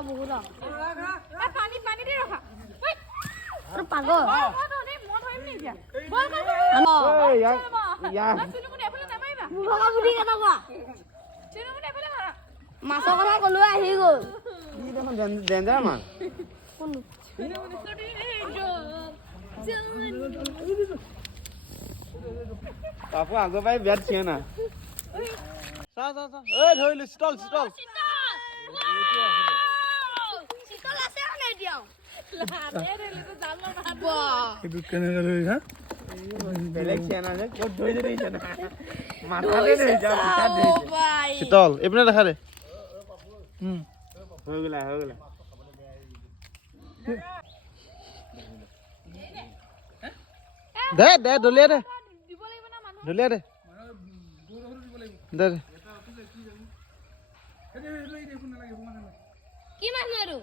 বহুত পানী দি ৰখা পাগল মাছৰ কথা কলো আহি গ'ল ডেঞ্জাৰ মাছ পাপু আগৰ পৰাই বেট থিয় না ধৰিলো ষ্টল বেলেগ থিয়া না যে ক'ত ধৰি দিছে না মাথাতে ধৰিছে শীতল এইপিনে দেখা দে হৈ গ'লা দে দলিয়া দে কি মাছ নো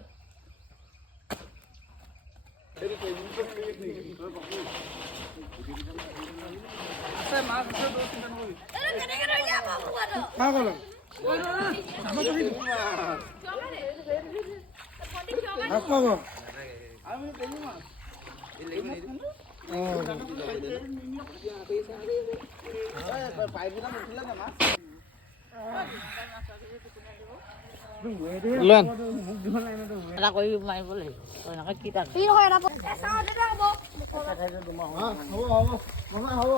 এটা কৰি মাৰিব লাগিব এনেকৈ কি তাক হ'ব